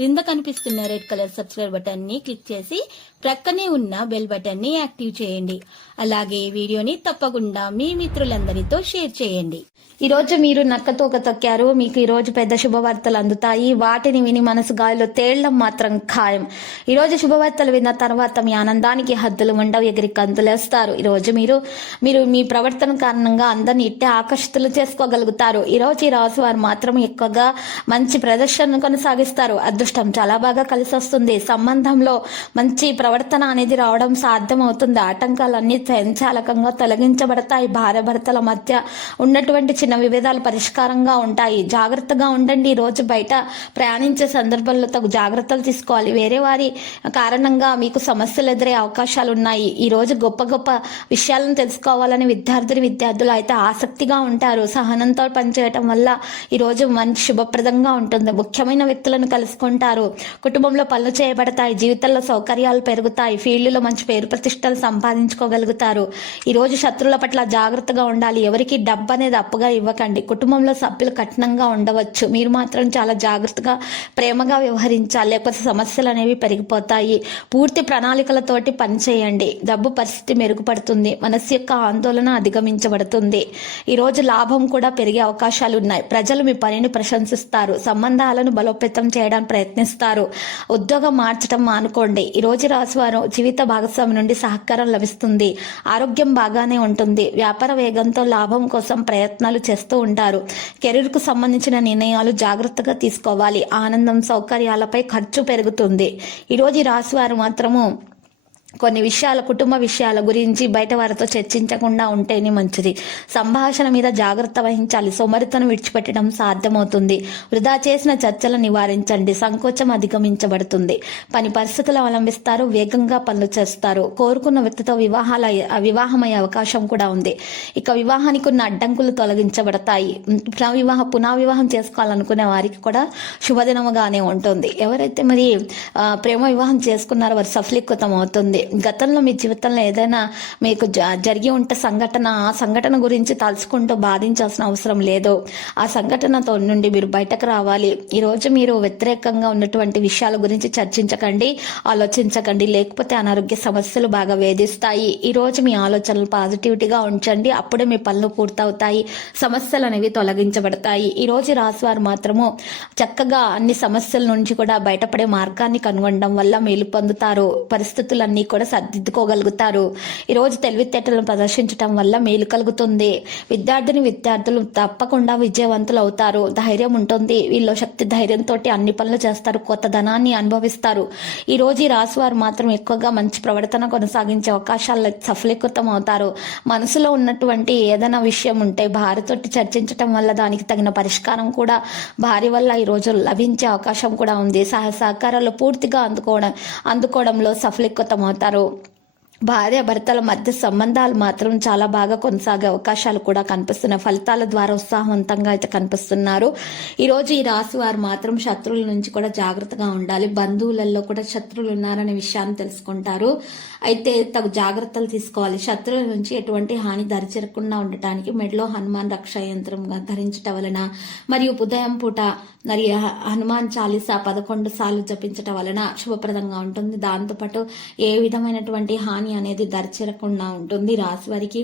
క్రింద కనిపిస్తున్న red colour subscribe బటన్ని క్లిక్ చేసి ప్రక్కనే ఉన్న బెల్ బటన్ని యాక్టివ్ చేయండి. అలాగే వీడియోని తప్పకుండా మీ మిత్రులందరితో షేర్ చేయండి. ఈ రోజు మీరు నక్కతోక తొక్కారు మీకు ఈ రోజు పెద్ద శుభవార్తలు అందుతాయి. వాటిని విని మనసు గాలిలో తేళ్ళం మాత్రం ఖాయం. ఈ రోజు శుభవార్తలు విన్న తర్వాత మీ ఆనందానికి హద్దులు ఉండవు ఎగిరి కంతులేస్తారు ఈ రోజు మీరు మీరు మీ ప్రవర్తన కారణంగా అందరిని ఇట్టే ఆకర్షితులు చేసుకోగలుగుతారు. ఈ రోజు ఈ రాశి వారు మాత్రం ఎక్కువగా మంచి ప్రదర్శన కొనసాగిస్తారు. అదృష్టం చాలా బాగా కలిసి వస్తుంది. సంబంధంలో మంచి ప్రవర్తన అనేది రావడం సాధ్యమవుతుంది. ఆటంకాలన్నీ సంచాలకంగా తొలగించబడతాయి. భార్య భర్తల మధ్య ఉన్నటువంటి చిన్న విభేదాలు పరిష్కారంగా ఉంటాయి. జాగ్రత్తగా ఉండండి. ఈ రోజు బయట ప్రయాణించే సందర్భంలో తగు జాగ్రత్తలు తీసుకోవాలి. వేరే వారి కారణంగా మీకు సమస్యలు ఎదురే అవకాశాలు ఉన్నాయి. ఈ రోజు గొప్ప గొప్ప విషయాలను తెలుసుకోవాలని విద్యార్థులు విద్యార్థులు అయితే ఆసక్తిగా ఉంటారు. సహనంతో పనిచేయటం వల్ల ఈరోజు మంచి శుభప్రదంగా ఉంటుంది. ముఖ్యమైన వ్యక్తులను ఉంటారు. కుటుంబంలో పనులు చేయబడతాయి. జీవితంలో సౌకర్యాలు పెరుగుతాయి. ఫీల్డ్లో మంచి పేరు ప్రతిష్టలు సంపాదించుకోగలుగుతారు. ఈరోజు శత్రువుల పట్ల జాగ్రత్తగా ఉండాలి. ఎవరికి డబ్బు అనేది అప్పుగా ఇవ్వకండి. కుటుంబంలో సభ్యులు కఠినంగా ఉండవచ్చు. మీరు మాత్రం చాలా జాగ్రత్తగా ప్రేమగా వ్యవహరించాలి. లేకపోతే సమస్యలు అనేవి పెరిగిపోతాయి. పూర్తి ప్రణాళికలతోటి పనిచేయండి డబ్బు పరిస్థితి మెరుగుపడుతుంది. మనసు యొక్క ఆందోళన అధిగమించబడుతుంది. ఈరోజు లాభం కూడా పెరిగే అవకాశాలు ఉన్నాయి. ప్రజలు మీ పనిని ప్రశంసిస్తారు. సంబంధాలను బలోపేతం చేయడానికి ప్రయత్నిస్తారు. ఉద్యోగం మార్చడం మానుకోండి. ఈ రోజు రాశివారు జీవిత భాగస్వామి నుండి సహకారం లభిస్తుంది. ఆరోగ్యం బాగానే ఉంటుంది. వ్యాపార వేగంతో లాభం కోసం ప్రయత్నాలు చేస్తూ ఉంటారు. కెరీర్కు సంబంధించిన నిర్ణయాలు జాగ్రత్తగా తీసుకోవాలి. ఆనందం సౌకర్యాలపై ఖర్చు పెరుగుతుంది. ఈరోజు రాశివారు మాత్రము కొన్ని విషయాల కుటుంబ విషయాల గురించి బయట వారితో చర్చించకుండా ఉంటేనే మంచిది. సంభాషణ మీద జాగ్రత్త వహించాలి. సోమరితను విడిచిపెట్టడం సాధ్యమవుతుంది. వృధా చేసిన చర్చలు నివారించండి. సంకోచం అధిగమించబడుతుంది. పని పరిస్థితులు అవలంబిస్తారు. వేగంగా పనులు చేస్తారు. కోరుకున్న వ్యక్తితో వివాహాల వివాహమయ్యే అవకాశం కూడా ఉంది. ఇక వివాహానికి ఉన్న అడ్డంకులు తొలగించబడతాయి. పునఃవివాహ పునఃవివాహం చేసుకోవాలనుకునే వారికి కూడా శుభదినముగానే ఉంటుంది. ఎవరైతే మరి ప్రేమ వివాహం చేసుకున్నారో వారు సఫలీకృతం అవుతుంది గతంలో మీ జీవితంలో ఏదైనా మీకు జ- జరిగి ఉంటే సంఘటన ఆ సంఘటన గురించి తలుచుకుంటూ బాధించాల్సిన అవసరం లేదు ఆ సంఘటనతో నుండి మీరు బయటకు రావాలి. ఈరోజు మీరు వ్యతిరేకంగా ఉన్నటువంటి విషయాల గురించి చర్చించకండి ఆలోచించకండి లేకపోతే అనారోగ్య సమస్యలు బాగా వేధిస్తాయి. ఈరోజు మీ ఆలోచనలు పాజిటివిటీగా ఉంచండి అప్పుడే మీ పనులు పూర్తవుతాయి సమస్యలు అనేవి తొలగించబడతాయి. ఈరోజు రాసివారు రాశివారు మాత్రము చక్కగా అన్ని సమస్యల నుంచి కూడా బయటపడే మార్గాన్ని కనుగొనడం వల్ల మేలు పొందుతారు. పరిస్థితులన్నీ కూడా సర్దిద్దుకోగలుగుతారు. ఈరోజు తెలివితేటలను ప్రదర్శించడం వల్ల మేలు కలుగుతుంది. విద్యార్థిని విద్యార్థులు తప్పకుండా విజయవంతులు అవుతారు ధైర్యం ఉంటుంది. వీళ్ళు శక్తి ధైర్యంతో అన్ని పనులు చేస్తారు. కొత్త ధనాన్ని అనుభవిస్తారు. ఈ రోజు ఈ రాశి వారు మాత్రం ఎక్కువగా మంచి ప్రవర్తన కొనసాగించే అవకాశాలు సఫలీకృతం అవుతారు. మనసులో ఉన్నటువంటి ఏదైనా విషయం ఉంటే భార్యతోటి చర్చించటం వల్ల దానికి తగిన పరిష్కారం కూడా భార్య వల్ల ఈ రోజు లభించే అవకాశం కూడా ఉంది. సహ సహకారాలు పూర్తిగా అందుకోవడం అందుకోవడంలో సఫలీకృతం అవుతారు. భార్య భార్యాభర్తల మధ్య సంబంధాలు మాత్రం చాలా బాగా కొనసాగే అవకాశాలు కూడా కనిపిస్తున్నాయి. ఫలితాల ద్వారా ఉత్సాహవంతంగా అయితే కనిపిస్తున్నారు. ఈరోజు ఈ రాశి వారు మాత్రం శత్రువుల నుంచి కూడా జాగ్రత్తగా ఉండాలి. బంధువులలో కూడా శత్రువులు ఉన్నారనే విషయాన్ని తెలుసుకుంటారు. అయితే తగు జాగ్రత్తలు తీసుకోవాలి. శత్రువుల నుంచి ఎటువంటి హాని దరిచేరకుండా ఉండటానికి మెడలో హనుమాన్ రక్షా యంత్రంగా ధరించటం వలన మరియు ఉదయం పూట మరి హనుమాన్ చాలీసా పదకొండు సార్లు జపించటం వలన శుభప్రదంగా ఉంటుంది. దాంతోపాటు ఏ విధమైనటువంటి హాని అనేది దరిచేరకుండా ఉంటుంది. రాశి వారికి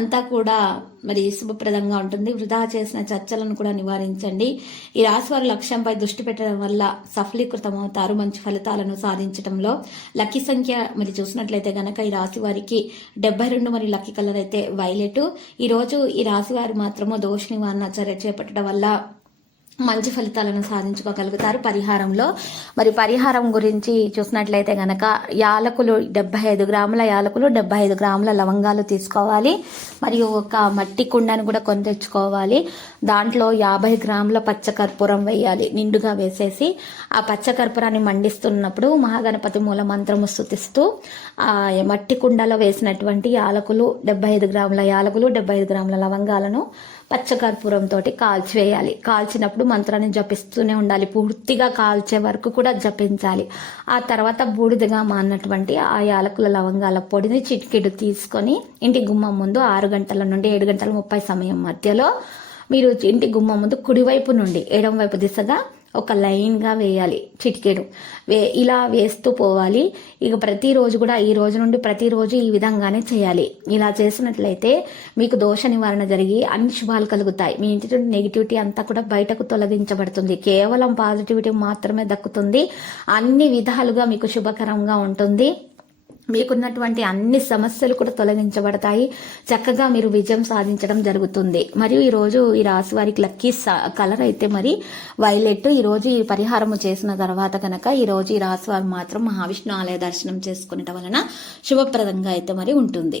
అంతా కూడా మరి శుభప్రదంగా ఉంటుంది. వృధా చేసిన చర్చలను కూడా నివారించండి. ఈ రాశి వారు లక్ష్యంపై దృష్టి పెట్టడం వల్ల సఫలీకృతం అవుతారు మంచి ఫలితాలను సాధించడంలో లక్కీ సంఖ్య మరి చూసినట్లయితే గనక ఈ రాశి వారికి డెబ్బై రెండు మరి లక్కీ కలర్ అయితే వైలెట్. ఈరోజు ఈ రాశి వారు మాత్రము దోష నివారణ చర్య చేపట్టడం వల్ల మంచి ఫలితాలను సాధించుకోగలుగుతారు పరిహారంలో. మరి పరిహారం గురించి చూసినట్లయితే గనక యాలకులు డెబ్బై ఐదు గ్రాముల యాలకులు డెబ్బై ఐదు గ్రాముల లవంగాలు తీసుకోవాలి. మరియు ఒక మట్టి కుండను కూడా కొని తెచ్చుకోవాలి. దాంట్లో యాభై గ్రాముల పచ్చకర్పూరం వేయాలి నిండుగా వేసేసి. ఆ పచ్చకర్పూరాన్ని మండిస్తున్నప్పుడు మహాగణపతి మూల మంత్రము స్థుతిస్తూ ఆ మట్టి కుండలో వేసినటువంటి యాలకులు డెబ్బై ఐదు గ్రాముల యాలకులు డెబ్బై ఐదు గ్రాముల లవంగాలను పచ్చకర్పూరం తోటి కాల్చివేయాలి. కాల్చినప్పుడు మంత్రాన్ని జపిస్తూనే ఉండాలి. పూర్తిగా కాల్చే వరకు కూడా జపించాలి. ఆ తర్వాత బూడిదగా మారినటువంటి ఆ యాలకుల లవంగాల పొడిని చిటికెడు తీసుకొని ఇంటి గుమ్మం ముందు ఆరు గంటల నుండి ఏడు గంటల ముప్పై సమయం మధ్యలో మీరు ఇంటి గుమ్మం ముందు కుడివైపు నుండి ఎడమ వైపు దిశగా ఒక లైన్గా వేయాలి చిటికెడు. వే ఇలా వేస్తూ పోవాలి. ఇక ప్రతిరోజు కూడా ఈ రోజు నుండి ప్రతిరోజు ఈ విధంగానే చేయాలి. ఇలా చేసినట్లయితే మీకు దోష నివారణ జరిగి అన్ని శుభాలు కలుగుతాయి. మీ ఇంటి నుండి నెగిటివిటీ అంతా కూడా బయటకు తొలగించబడుతుంది. కేవలం పాజిటివిటీ మాత్రమే దక్కుతుంది. అన్ని విధాలుగా మీకు శుభకరంగా ఉంటుంది. మీకున్నటువంటి అన్ని సమస్యలు కూడా తొలగించబడతాయి. చక్కగా మీరు విజయం సాధించడం జరుగుతుంది. మరియు ఈ రోజు ఈ రాశి వారికి లక్కీ కలర్ అయితే మరి వైలెట్. ఈరోజు ఈ పరిహారము చేసిన తర్వాత కనుక ఈరోజు ఈ రాశి వారు మాత్రం మహావిష్ణు ఆలయ దర్శనం చేసుకునేట వలన శుభప్రదంగా అయితే మరి ఉంటుంది.